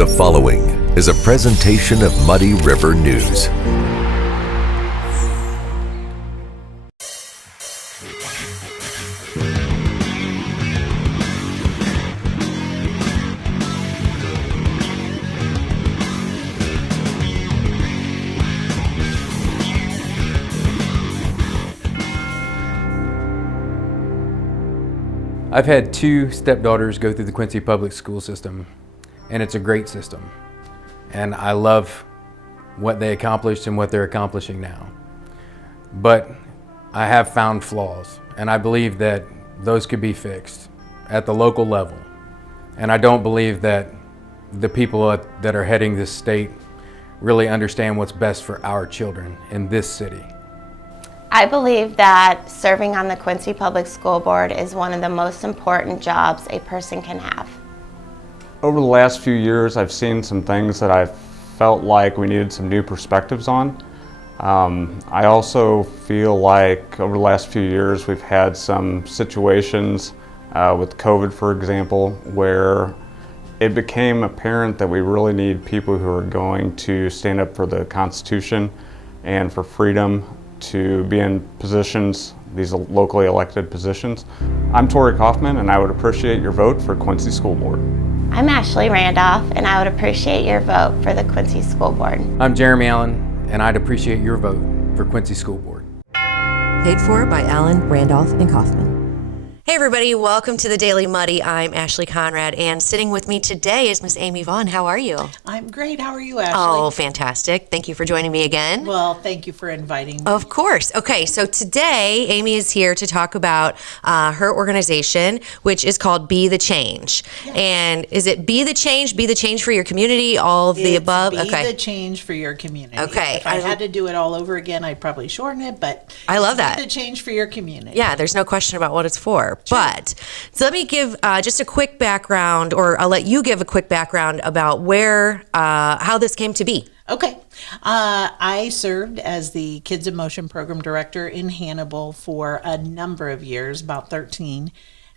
The following is a presentation of Muddy River News. I've had two stepdaughters go through the Quincy public school system, and it's a great system. And I love what they accomplished and what they're accomplishing now. But I have found flaws, and I believe that those could be fixed at the local level. And I don't believe that the people that are heading this state really understand what's best for our children in this city. I believe that serving on the Quincy Public School Board is one of the most important jobs a person can have. Over the last few years, I've seen some things that I felt like we needed some new perspectives on. I also feel like over the last few years, we've had some situations with COVID, for example, where it became apparent that we really need people who are going to stand up for the Constitution and for freedom to be in positions, these locally elected positions. I'm Tori Kaufman, and I would appreciate your vote for Quincy School Board. I'm Ashley Randolph, and I would appreciate your vote for the Quincy School Board. I'm Jeremy Allen, and I'd appreciate your vote for Quincy School Board. Paid for by Allen, Randolph, and Kaufman. Hey everybody, welcome to the Daily Muddy. I'm Ashley Conrad, and sitting with me today is Miss Amy Vaughn. How are you? I'm great. How are you, Ashley? Oh, fantastic. Thank you for joining me again. Well, thank you for inviting me. Of course. Okay, so today Amy is here to talk about her organization, which is called Be the Change. Yes. And is it Be the Change for your community, all of the above? Be the change for your community. Okay. If I had to do it all over again, I'd probably shorten it, but I love that. Be the change for your community. Yeah, there's no question about what it's for. Sure. But so let me give just a quick background, or I'll let you give a quick background about how this came to be. Okay. I served as the Kids in Motion Program Director in Hannibal for a number of years, about 13.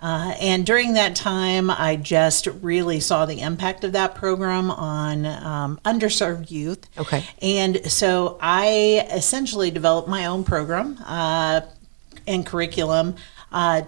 And during that time, I just really saw the impact of that program on underserved youth. Okay. And so I essentially developed my own program and curriculum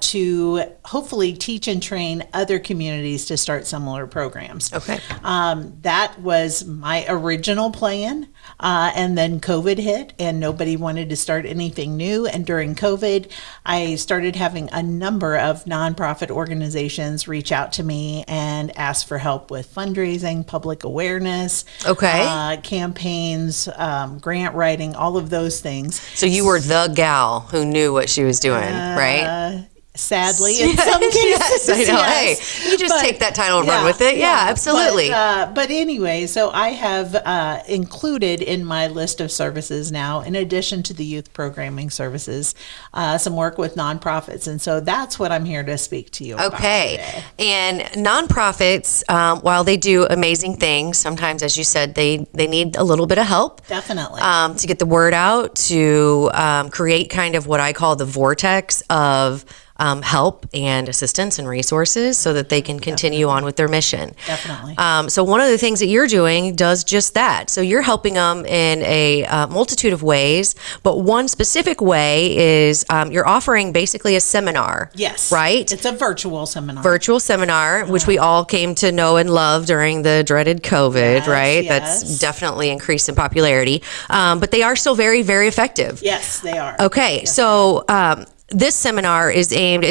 to hopefully teach and train other communities to start similar programs. Okay. That was my original plan. And then COVID hit and nobody wanted to start anything new. And during COVID, I started having a number of nonprofit organizations reach out to me and ask for help with fundraising, public awareness, campaigns, grant writing, all of those things. So you were the gal who knew what she was doing, right? Sadly, in some cases. Yes, I know. Yes. Hey, you just take that title and run with it. Yeah, absolutely. But anyway, so I have included in my list of services now, in addition to the youth programming services, some work with nonprofits. And so that's what I'm here to speak to you about today. And nonprofits, while they do amazing things, sometimes, as you said, they need a little bit of help. Definitely. To get the word out, to create kind of what I call the vortex of help and assistance and resources so that they can continue on with their mission. Definitely. So one of the things that you're doing does just that. So you're helping them in a multitude of ways, but one specific way is you're offering basically a seminar. Yes. Right? It's a virtual seminar. Which we all came to know and love during the dreaded COVID, right? Yes. That's definitely increased in popularity. But they are still very, very effective. Yes, they are. Okay. Definitely. So this seminar is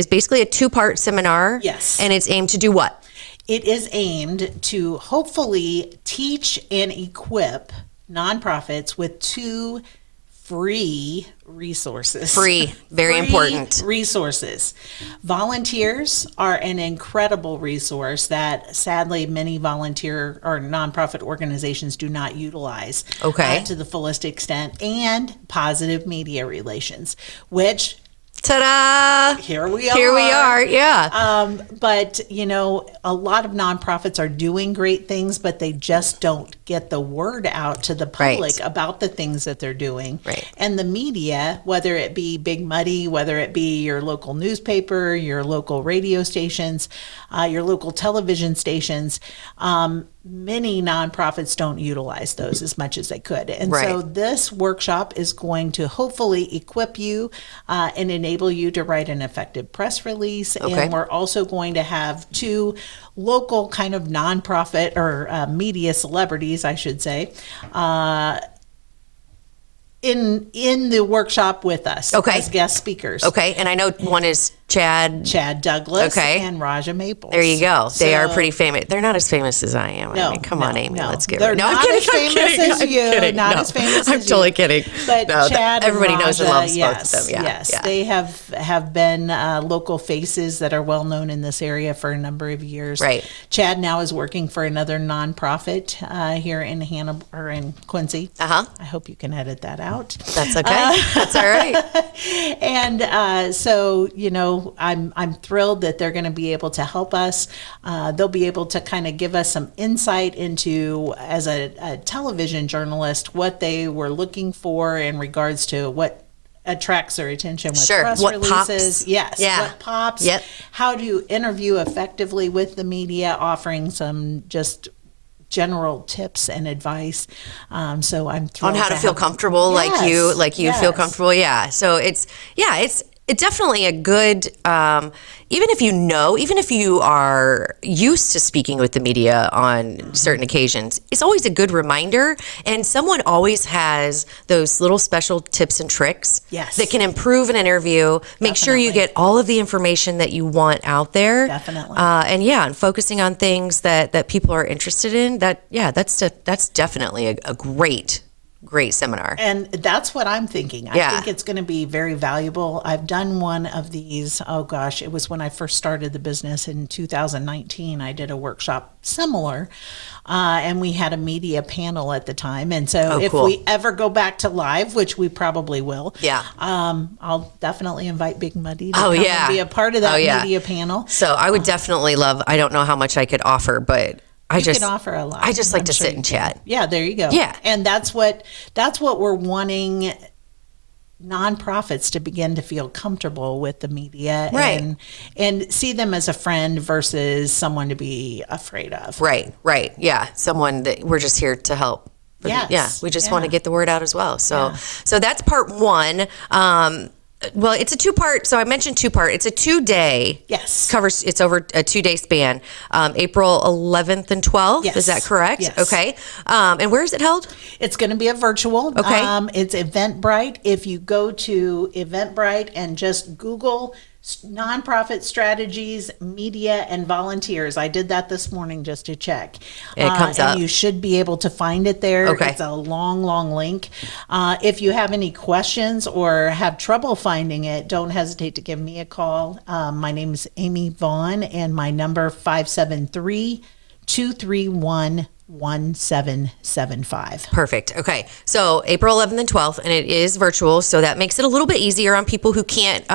basically a two-part seminar. Yes. And it's aimed to do what? It is aimed to hopefully teach and equip nonprofits with two free resources. Very important. Resources. Volunteers are an incredible resource that sadly many volunteer or nonprofit organizations do not utilize to the fullest extent, and positive media relations, which ta-da! Here we are, yeah. But, a lot of nonprofits are doing great things, but they just don't get the word out to the public about the things that they're doing. Right. And the media, whether it be Big Muddy, whether it be your local newspaper, your local radio stations, your local television stations, many nonprofits don't utilize those as much as they could. And so this workshop is going to hopefully equip you and enable you to write an effective press release. And we're also going to have 2 local kind of nonprofit or media celebrities, I should say, in the workshop with us as guest speakers. Okay, and I know one is Chad Douglas and Raja Maples. There you go. They are pretty famous. They're not as famous as I am. I mean, come on, Amy. Let's get They're it. not as famous as you. Not as famous as you. I'm totally kidding. But Chad everybody and Raja, knows and loves both of them. Yes, they have been local faces that are well known in this area for a number of years. Right. Chad now is working for another nonprofit here in Hannibal or in Quincy. I hope you can edit that out. That's okay. That's all right. And so, you know, I'm thrilled that they're going to be able to help us. They'll be able to kind of give us some insight into, as a television journalist, what they were looking for in regards to what attracts their attention with press what releases. Pops. Yes. What pops. Yep. How to interview effectively with the media, offering some just general tips and advice. So I'm thrilled on how to feel comfortable, like you feel comfortable. Yeah. So it's definitely a good, even if you are used to speaking with the media on certain occasions, it's always a good reminder. And someone always has those little special tips and tricks that can improve an interview, make sure you get all of the information that you want out there. Definitely. And focusing on things that people are interested in, that's definitely a great seminar. And that's what I'm thinking. I think it's going to be very valuable. I've done one of these, it was when I first started the business in 2019. I did a workshop similar, and we had a media panel at the time. And so if we ever go back to live, which we probably will, I'll definitely invite Big Muddy to come and be a part of that media panel. So I would definitely love, I don't know how much I could offer, but I can offer a lot. I just like to sit and chat. Yeah, there you go. Yeah. And that's what we're wanting nonprofits to begin to feel comfortable with the media and see them as a friend versus someone to be afraid of. Right. Yeah. Someone that we're just here to help. Yes. Yeah. We just want to get the word out as well. So that's part 1. Well, it's a 2-part. So I mentioned 2-part. It's a 2-day. Yes. It's over a 2-day span. April 11th and 12th. Yes. Is that correct? Yes. Okay. And where is it held? It's going to be a virtual. Okay. It's Eventbrite. If you go to Eventbrite and just Google nonprofit strategies, media, and volunteers. I did that this morning just to check. It comes up. And you should be able to find it there. Okay. It's a long link. If you have any questions or have trouble finding it, don't hesitate to give me a call. My name is Amy Vaughn, and my number 573-231-1775. Perfect. Okay. So April 11th and 12th, and it is virtual. So that makes it a little bit easier on people who can't,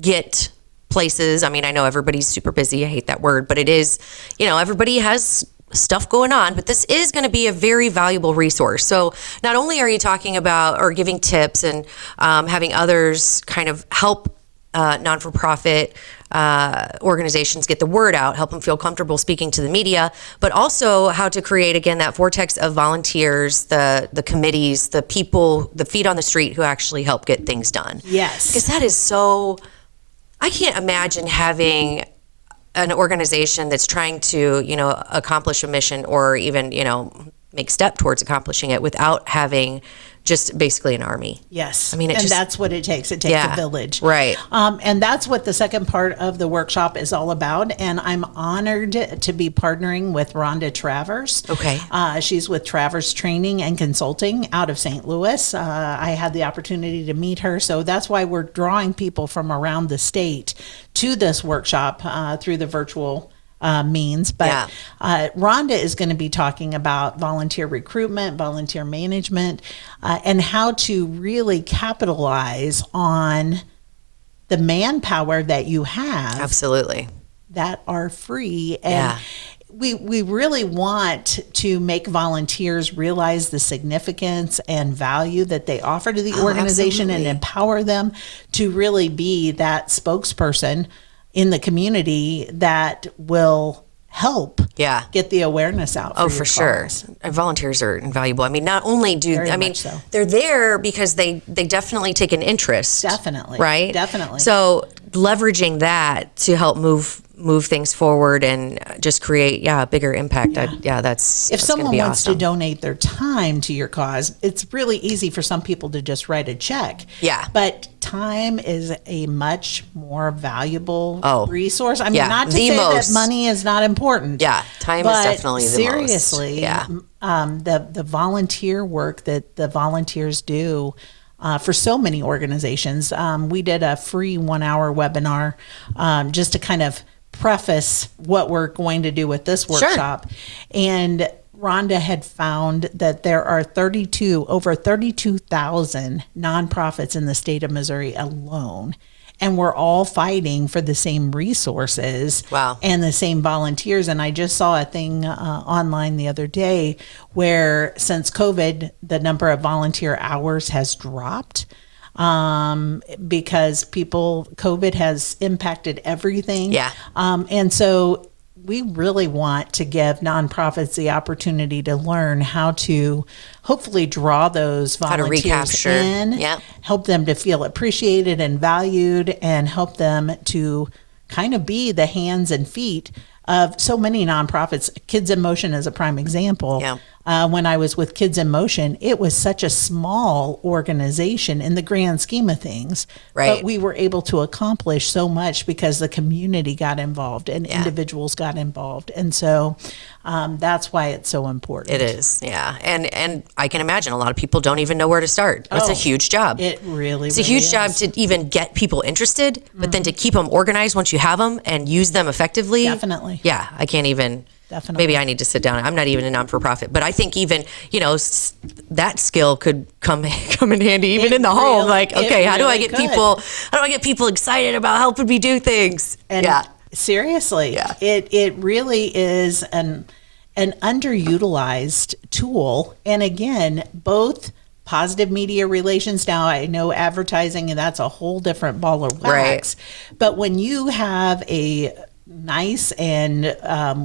get places. I mean, I know everybody's super busy. I hate that word, but it is, everybody has stuff going on, but this is going to be a very valuable resource. So not only are you talking about or giving tips and having others kind of help non-for-profit organizations get the word out, help them feel comfortable speaking to the media, but also how to create, again, that vortex of volunteers, the committees, the people, the feet on the street who actually help get things done. Yes. Because that is so, I can't imagine having an organization that's trying to, accomplish a mission or even, make step towards accomplishing it without having just basically an army. Yes. I mean, that's what it takes. It takes a village. Right. And that's what the second part of the workshop is all about. And I'm honored to be partnering with Rhonda Travers. Okay. She's with Travers Training and Consulting out of St. Louis. I had the opportunity to meet her. So that's why we're drawing people from around the state to this workshop through the virtual means. But Rhonda is going to be talking about volunteer recruitment, volunteer management, and how to really capitalize on the manpower that you have. Absolutely. That are free. And we really want to make volunteers realize the significance and value that they offer to the organization and empower them to really be that spokesperson in the community that will help get the awareness out. For sure. And volunteers are invaluable. I mean, not only so. they're there because they definitely take an interest. Definitely. Right? Definitely. So leveraging that to help move things forward and just create a bigger impact. That's if someone be wants awesome. to donate their time to your cause, it's really easy for some people to just write a check. Yeah. But time is a much more valuable resource. I mean, not to say that money is not important. Yeah, time is definitely the seriously, most. The volunteer work that the volunteers do for so many organizations. We did a free 1-hour webinar just to kind of preface what we're going to do with this workshop. Sure. And Rhonda had found that there are over 32,000 nonprofits in the state of Missouri alone. And we're all fighting for the same resources and the same volunteers. And I just saw a thing online the other day where since COVID, the number of volunteer hours has dropped because COVID has impacted everything. Yeah. And so we really want to give nonprofits the opportunity to learn how to hopefully draw those volunteers in, help them to feel appreciated and valued, and help them to kind of be the hands and feet of so many nonprofits. Kids in Motion is a prime example. Yeah. When I was with Kids in Motion, it was such a small organization in the grand scheme of things. Right. But we were able to accomplish so much because the community got involved and individuals got involved. And so that's why it's so important. It is, yeah. And I can imagine a lot of people don't even know where to start. It's a huge job. It really It's a huge job to even get people interested, but then to keep them organized once you have them and use them effectively. Definitely. Yeah, I can't even... Definitely. Maybe I need to sit down. I'm not even a non-for-profit, but I think even, that skill could come in handy even in the home. Like, okay, how do I get people excited about helping me do things? And seriously, it really is an underutilized tool. And again, both positive media relations. Now I know advertising, and that's a whole different ball of wax. Right. But when you have a nice and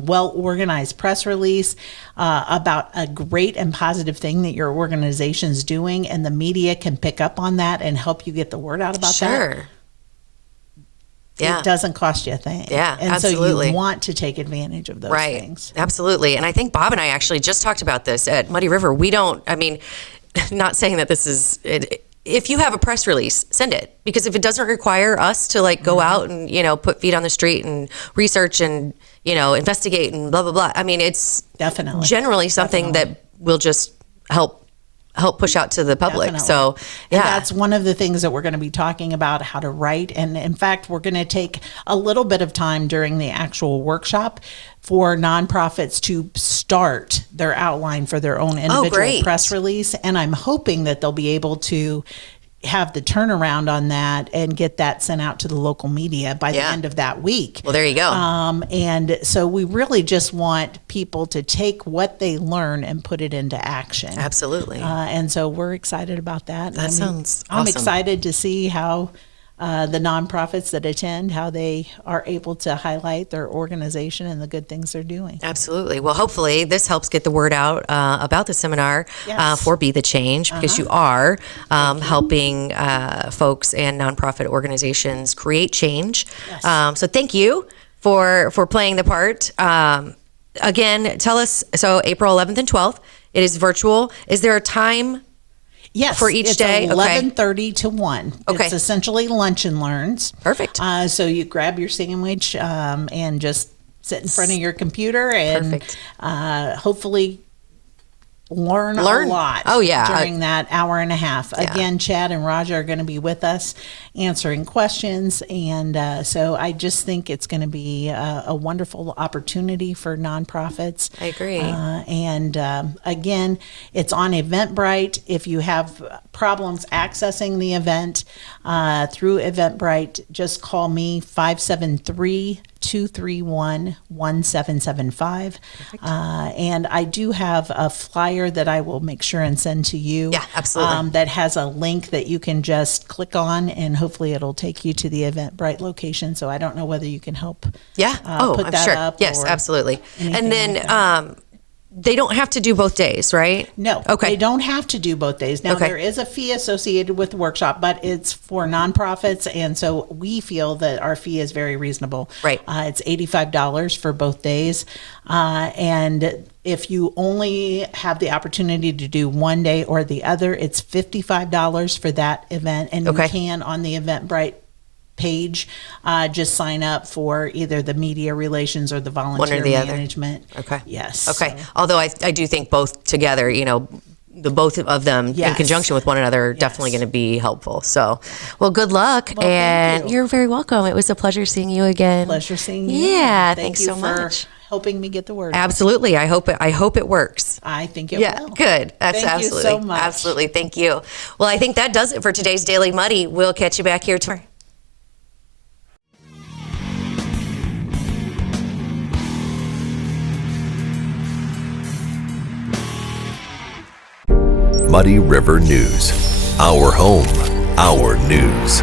well-organized press release about a great and positive thing that your organization's doing, and the media can pick up on that and help you get the word out about that. It doesn't cost you a thing. Yeah, and absolutely. So you want to take advantage of those things. Absolutely. And I think Bob and I actually just talked about this at Muddy River. Not saying that this is... If you have a press release, send it, because if it doesn't require us to go out and, put feet on the street and research and, investigate and blah, blah, blah. I mean, it's definitely generally something that will just help push out to the public. Definitely. So, yeah. And that's one of the things that we're going to be talking about, how to write. And in fact, we're going to take a little bit of time during the actual workshop for nonprofits to start their outline for their own individual press release. And I'm hoping that they'll be able to have the turnaround on that and get that sent out to the local media by the end of that week. Well, there you go. And so we really just want people to take what they learn and put it into action. Absolutely. And so we're excited about that. That sounds awesome. I'm excited to see how the nonprofits that attend, how they are able to highlight their organization and the good things they're doing. Absolutely. Well, hopefully this helps get the word out about the seminar for Be the Change, because you are helping folks and nonprofit organizations create change. Yes. So thank you for playing the part. Again, tell us, so April 11th and 12th, it is virtual. Is there a time? Yes, for each day? 11:30 to 1. Okay. It's essentially lunch and learns. Perfect. So you grab your sandwich and just sit in front of your computer and hopefully learn a lot during that hour and a half. Again, Chad and Raja are going to be with us answering questions. And so I just think it's going to be a wonderful opportunity for nonprofits. I agree. And again, it's on Eventbrite. If you have problems accessing the event through Eventbrite, just call me 573 231-1775. And I do have a flyer that I will make sure and send to you. Yeah, absolutely. That has a link that you can just click on, and hopefully it'll take you to the Eventbrite location. So I don't know whether you can help Yeah. put I'm that sure. up. Yes, or absolutely. And anything then like that. they don't have to do both days, right? No, Okay. they don't have to do both days. Now, Okay. there is a fee associated with the workshop, but it's for nonprofits, and so we feel that our fee is very reasonable. Right. It's $85 for both days, and if you only have the opportunity to do one day or the other, it's $55 for that event, and Okay. you can on the Eventbrite page just sign up for either the media relations or the volunteer the other. management. Okay. Yes. Okay. So- Although I do think both together, the both of them in Yes. conjunction with one another are definitely going to be helpful. So, well, good luck. Well, thank and you. you're very welcome. It was a pleasure seeing you again. Pleasure seeing you. Yeah. Thank Thanks you so for much. helping me get the word out. Absolutely. I hope it works. I think it Yeah, will. good. That's Thank absolutely. you so much. Absolutely. Thank you. Well, I think that does it for today's Daily Muddy. We'll catch you back here tomorrow. Muddy River News. Our home, our news.